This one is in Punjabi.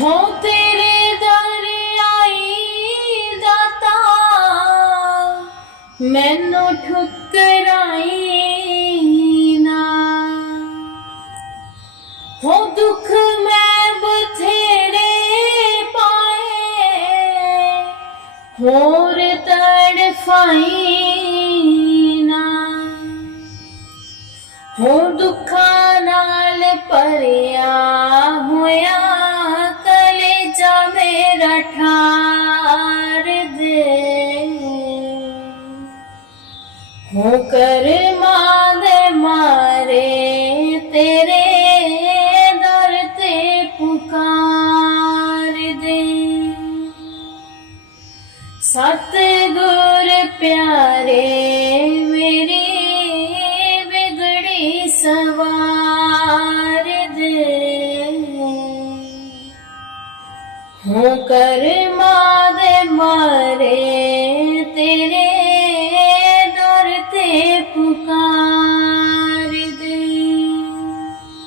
ਹੋ ਤੇਰੇ ਦਰ ਆਈ ਦਾਤਾ ਮੈਨੂੰ ਠੁਕਰਾਈ ਨਾ ਹੋ ਦੁੱਖ ਮੈਂ ਬਥੇਰੇ ਪਾਏ, ਹੋਰ ਤੜਫਾਈ ਨਾ ਹੋ ਦੁੱਖਾਂ ਨਾਲ ਭਰਿਆ ਹੋਇਆ ठारे होकर माद मारे तेरे दर ते पुकार फुकारे सतगुर प्यारे मेरी बिगड़ी सवा હું કર્મા દે મા